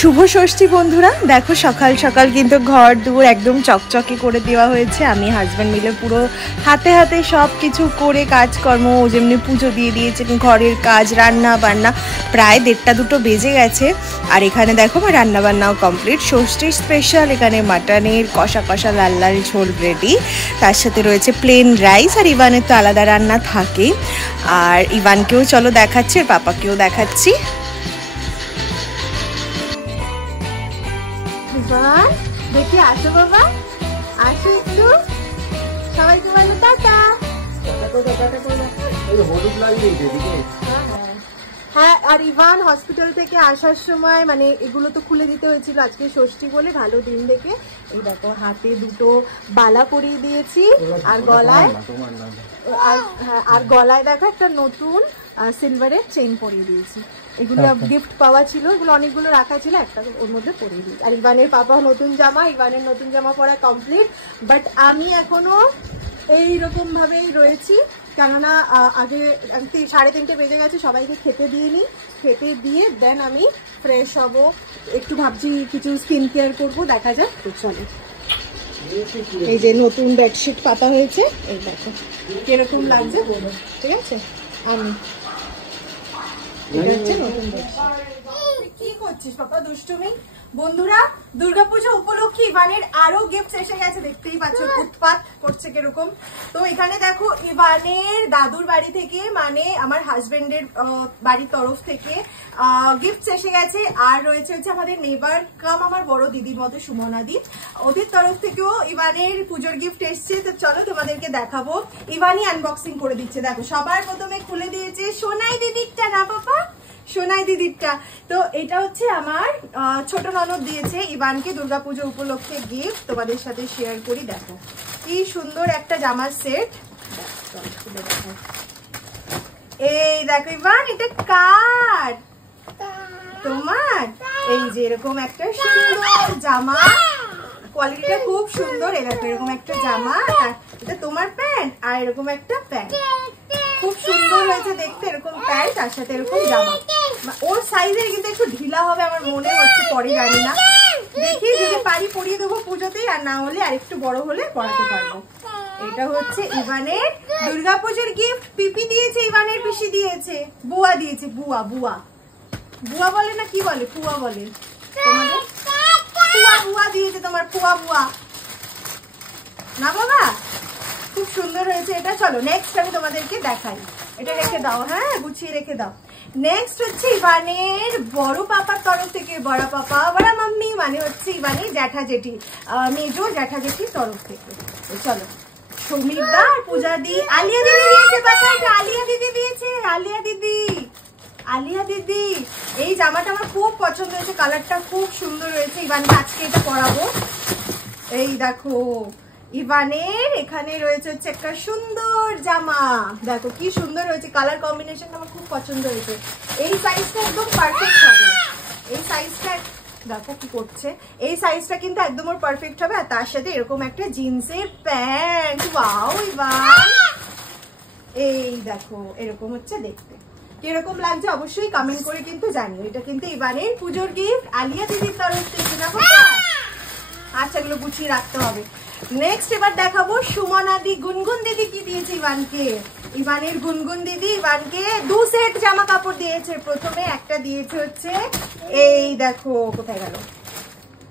শুভ ষষ্ঠী বন্ধুরা, দেখো সকাল সকাল কিন্তু ঘর দূর একদম চকচকে করে দেওয়া হয়েছে। আমি হাজব্যান্ড মিলে পুরো হাতে হাতে সব কিছু করে কাজকর্ম, যেমনি পুজো দিয়ে দিয়েছে, ঘরের কাজ, রান্না বান্না প্রায় 1:30-2 বেজে গেছে। আর এখানে দেখো আমার রান্না বান্নাও কমপ্লিট। ষষ্ঠীর স্পেশাল এখানে মাটনের কষা কষা লাল লাল ঝোল রেডি, তার সাথে রয়েছে প্লেন রাইস। আর ইভানের তো আলাদা রান্না থাকেই। আর ইভানকেও চলো দেখাচ্ছি, আর পাপাকেও দেখাচ্ছি। দেখি আসো বাবা, আসো একটু, সবাইকে বলো টাটা। হ্যাঁ, আর ইভান হসপিটাল থেকে আসার সময় মানে এগুলো তো খুলে দিতে হয়েছিল, আজকে ষষ্ঠী বলে ভালো দিন দেখে এই দেখো হাতে 2টো বালা পরিয়ে দিয়েছি, আর গলায় দেখো একটা নতুন সিলভারের চেইন পরিয়ে দিয়েছি। এগুলো গিফট পাওয়া ছিল, এগুলো অনেকগুলো রাখা ছিল, একটা ওর মধ্যে পরিয়ে দিয়েছি। আর ইভানের পাপা নতুন জামা, ইভানের নতুন জামা পরা কমপ্লিট। বাট আমি এখনো এইরকম ভাবেই রয়েছি, কেননা আগে 3:30 বেজে গেছে, সবাইকে খেতে দিয়ে নিই, খেতে দিয়ে দেন আমি ফ্রেশ হব। একটু ভাবছি কিছু স্কিন কেয়ার করবো, দেখা যাক। তো চলো, এই যে নতুন বেডশিট পাতা হয়েছে, এই দেখো কিরকম লাগছে বলো, ঠিক আছে? আমি এটা হচ্ছে নতুন বেডশিট। কি করছিস পাপা, দুষ্টুমি? বন্ধুরা, দুর্গাপুজো উপলক্ষে ইভানের আরো গিফট এসে গেছে, দেখতেই পাচ্ছ উৎপাত করছে কিরকম। তো এখানে দেখো ইভানের দাদুর বাড়ি থেকে, মানে আমার হাজবেন্ডের বাড়ির তরফ থেকে গিফট এসে গেছে। আর রয়েছে হচ্ছে আমাদের নেবার কাম আমার বড় দিদির মতো সুমনাদি, ওদের তরফ থেকেও ইভানের পুজোর গিফট এসছে। তো চলো তোমাদেরকে দেখাবো, ইভানই আনবক্সিং করে দিচ্ছে। দেখো সবার প্রথমে খুলে দিয়েছে সোনাই দিদিরটা, না পাপা? সোনাই দিদিরটা। তো এটা হচ্ছে আমার ছোট ননদ দিয়েছে ইভানকে দুর্গাপুজো উপলক্ষে গিফট, তোমাদের সাথে শেয়ার করি। দেখো কি সুন্দর একটা জামার সেট। এই দেখো ইভান, এটা কার? তোমার? এই যে এরকম একটা সুন্দর জামা, কোয়ালিটিটা খুব সুন্দর। এরকম একটা জামা, এটা তোমার প্যান্ট, আর এরকম একটা প্যান্ট, খুব সুন্দর হয়েছে দেখতে। এরকম প্যান্ট, তার সাথে এরকম জামা। ওর সাইজের কিন্তু একটু ঢিলা হবে আমার মনে হচ্ছে, পরে জানি না, দেখি যদি পারি পরিয়ে দেবো পুজোতেই, আর না হলে আর একটু বড় হলে পরাতে পারবো। এটা হচ্ছে ইভানের দুর্গাপুজোর গিফট। পিপি দিয়েছে, ইভানের পিসি দিয়েছে, বুয়া দিয়েছে। বুয়া বুয়া বুয়া বলে না কি বলে? ফুয়া বলে তোমাদের? ফুয়া বুয়া দিয়েছে তোমার, ফুয়া বুয়া না বাবা? খুব সুন্দর হয়েছে এটা। চলো নেক্সট আমি তোমাদেরকে দেখাই। এটা রেখে দাও, হ্যাঁ গুছিয়ে রেখে দাও। নেক্সট হচ্ছে ইভানের বড় পাপার তরফ থেকে, বড় পাপা বড় মাম্মি মানে হচ্ছে ইভানের জ্যাঠা জেঠি, মেজো জ্যাঠা জেঠির তরফ থেকে। চলো, সৌমিকদা, পূজা দি, আলিয়া দিদি দিয়েছে বাবা, এটা আলিয়া দিদি দিয়েছে, আলিয়া দিদি, আলিয়া দিদি। এই জামাটা আমার খুব পছন্দ হয়েছে, কালারটা খুব সুন্দর হয়েছে। ইভানকে আজকে এটা পরাবো। এই দেখো ইভানের এখানে রয়েছে হচ্ছে একটা সুন্দর জামা, দেখো কি সুন্দর হয়েছে, কালার কম্বিনেশনটা আমার খুব পছন্দ হয়েছে। এই সাইজটা একদম পারফেক্ট হবে, এই সাইজটা দেখো কি করছে, এই সাইজটা কিন্তু একদম ওর পারফেক্ট হবে। আর তার সাথে এরকম একটা জিন্সের প্যান্ট। ওয়াও ইভান, এই দেখো এরকম হচ্ছে দেখতে, কিরকম লাগছে অবশ্যই কমেন্ট করে কিন্তু জানিও। এটা কিন্তু ইভানের পুজোর গিফট আলিয়া দিদির তরফ থেকে, না বাবা? আচ্ছা, এগুলো গুছিয়ে রাখতে হবে। নেক্সট এবার দেখাবো সুমনাদি, গুনগুন দিদি কি দিয়েছে ইভানকে। ইভানের গুনগুন দিদি ইভানকে 2 সেট জামা কাপড় দিয়েছে। প্রথমে একটা দিয়েছে হচ্ছে এই দেখো, কোথায় গেল,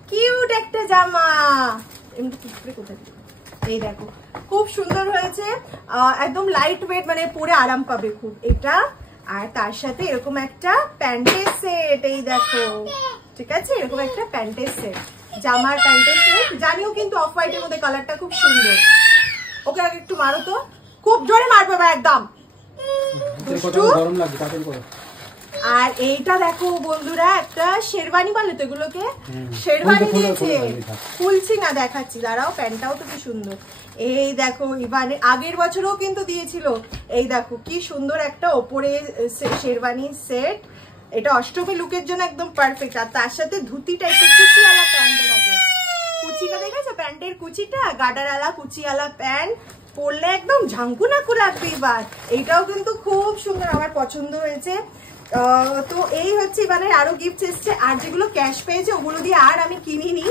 কিউট একটা জামা, কোথায়, এই দেখো খুব সুন্দর হয়েছে, একদম লাইট ওয়েট, মানে পরে আরাম পাবে খুব এটা। আর তার সাথে এরকম একটা প্যান্টের সেট, এই দেখো, ঠিক আছে, এরকম একটা প্যান্টের সেট, জামার প্যান্টের সেট। জানিও কিন্তু অফ হোয়াইটের মধ্যে কালারটা খুব সুন্দর। ওকে আগে একটু মারো তো, খুব জোরে মারবে বা একদম। আর এইটা দেখো বন্ধুরা, একটা শেরওয়ানি বলে তো এগুলোকে, শেরওয়ানি দিয়েছে, খুলছি না, দেখাচ্ছি দাঁড়াও। প্যান্টটাও তো কি সুন্দর। এই দেখো ইভানের আগের বছরও কিন্তু দিয়েছিল। এই দেখো কি সুন্দর একটা ওপরে শেরওয়ানি সেট, এটা অষ্টমী লুকের জন্য একদম পারফেক্ট। আর তার সাথে ধুতিটা একটু কুচিওয়ালা প্যান্ট, দেখো কুচিটা দেখেছো, প্যান্টের কুচিটা, গাডারওয়ালা কুচিওয়ালা প্যান্ট পরলে একদম ঝাঙ্কু নাকু লাগবে এবার। এইটাও কিন্তু খুব সুন্দর, আমার পছন্দ হয়েছে। তো এই হচ্ছে ইভানের আরো গিফট এসছে। আর যেগুলো ক্যাশ পেয়েছে ওগুলো দিয়ে আর আমি কিনিনি,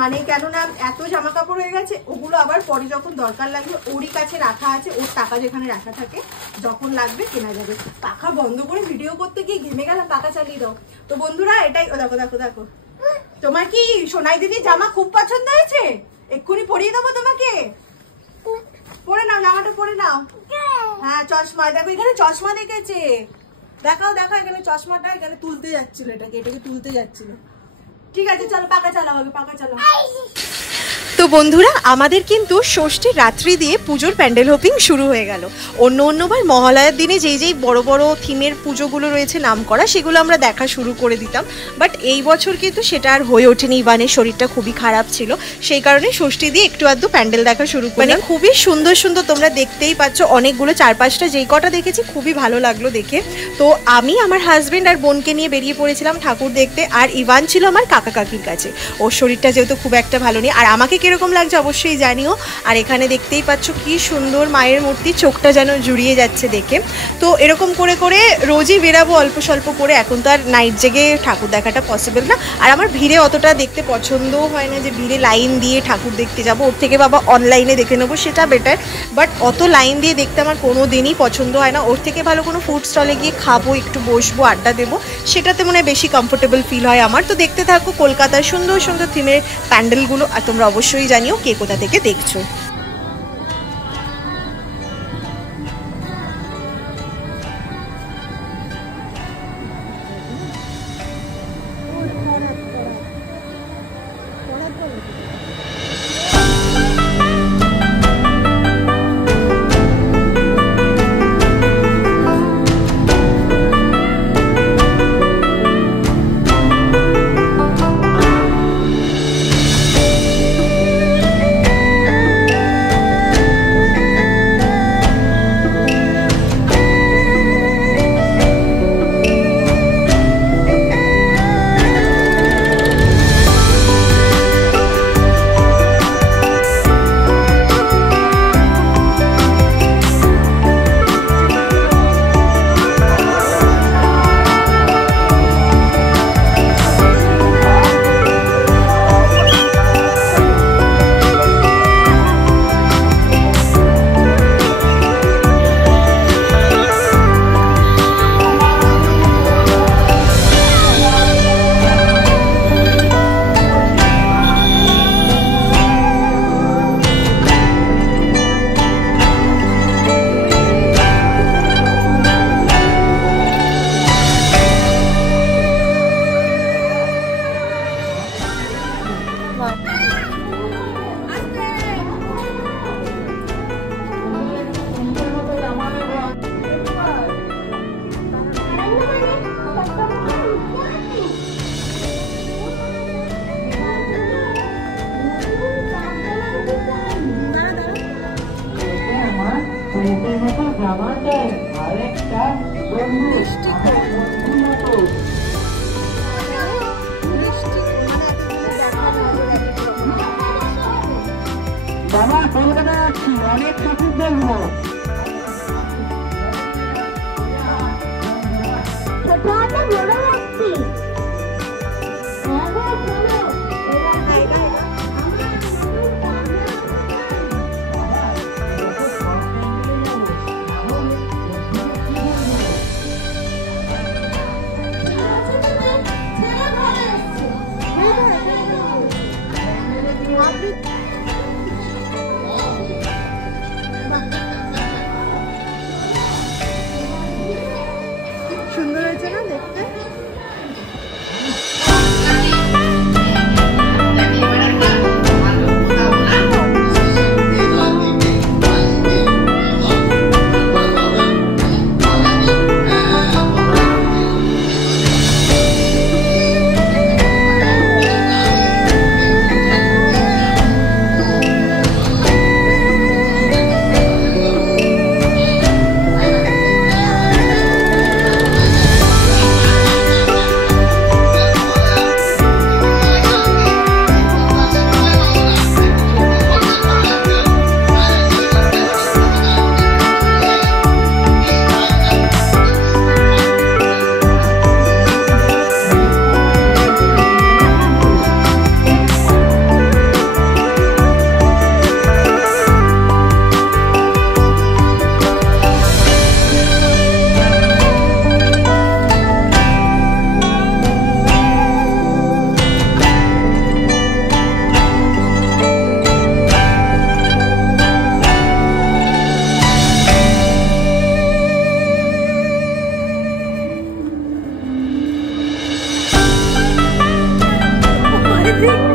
মানে কেননা এত জামা কাপড় হয়ে গেছে, ওগুলো আবার পরে যখন দরকার লাগবে ওরই কাছে রাখা আছে, ওর টাকা যেখানে রাখা থাকে যখন লাগবে কেনা যাবে। পাখা বন্ধ করে ভিডিও করতে গিয়ে ঘেমে গেলাম, পাখা চালিয়ে দাও। তো বন্ধুরা এটাই, দেখো দেখো দেখো, তোমার কি সোনাই দিদি জামা খুব পছন্দ হয়েছে? এক্ষুনি পরিয়ে দেবো তোমাকে, পরে নাও জামাটা, পরে নাও। হ্যাঁ চশমা, দেখো এখানে চশমা দেখেছে, দেখাও দেখাও, এখানে চশমাটা এখানে তুলতে যাচ্ছিল, এটাকে তুলতে যাচ্ছিল। ঠিক আছে চলো পাকা চালাও, আগে পাকা চালাও। তো বন্ধুরা আমাদের কিন্তু ষষ্ঠীর রাত্রি দিয়ে পুজোর প্যান্ডেল হোপিং শুরু হয়ে গেল। অন্যবার মহালয়ার দিনে যেই বড় বড় থিমের পুজোগুলো রয়েছে নাম করা, সেগুলো আমরা দেখা শুরু করে দিতাম, বাট এই বছর কিন্তু সেটা আর হয়ে ওঠেনি। ইভানের শরীরটা খুবই খারাপ ছিল, সেই কারণে ষষ্ঠী দিয়ে একটু আধটু প্যান্ডেল দেখা শুরু করি। মানে খুবই সুন্দর সুন্দর, তোমরা দেখতেই পাচ্ছ অনেকগুলো, 4-5টা যেই কটা দেখেছি খুবই ভালো লাগলো দেখে। তো আমি আমার হাজবেন্ড আর বোনকে নিয়ে বেরিয়ে পড়েছিলাম ঠাকুর দেখতে, আর ইভান ছিল আমার কাকা কাকির কাছে। ওর শরীরটা যেহেতু খুব একটা ভালো নেই, আর আমাকে কিরকম লাগছে অবশ্যই জানিও। আর এখানে দেখতেই পাচ্ছ কি সুন্দর মায়ের মূর্তি, চোখটা যেন জুড়িয়ে যাচ্ছে দেখে। তো এরকম করে করে রোজই বেরাবো অল্প স্বল্প করে, এখন তো আর নাইট জেগে ঠাকুর দেখাটা পসিবল না। আর আমার ভিড়ে অতটা দেখতে পছন্দও হয় না, যে ভিড়ে লাইন দিয়ে ঠাকুর দেখতে যাব, ওর থেকে বাবা অনলাইনে দেখে নেবো সেটা বেটার। বাট অত লাইন দিয়ে দেখতে আমার কোনো দিনই পছন্দ হয় না, ওর থেকে ভালো কোনো ফুড স্টলে গিয়ে খাবো, একটু বসবো, আড্ডা দেবো, সেটাতে মনে হয় বেশি কমফোর্টেবল ফিল হয় আমার। তো দেখতে থাকো কলকাতার সুন্দর সুন্দর থিমের প্যান্ডেলগুলো, আর তোমরা অবশ্যই জানিও কে কোথা থেকে দেখছো। কলকাতা যাচ্ছি, অনেক ঠাকুর দেখবো। Thank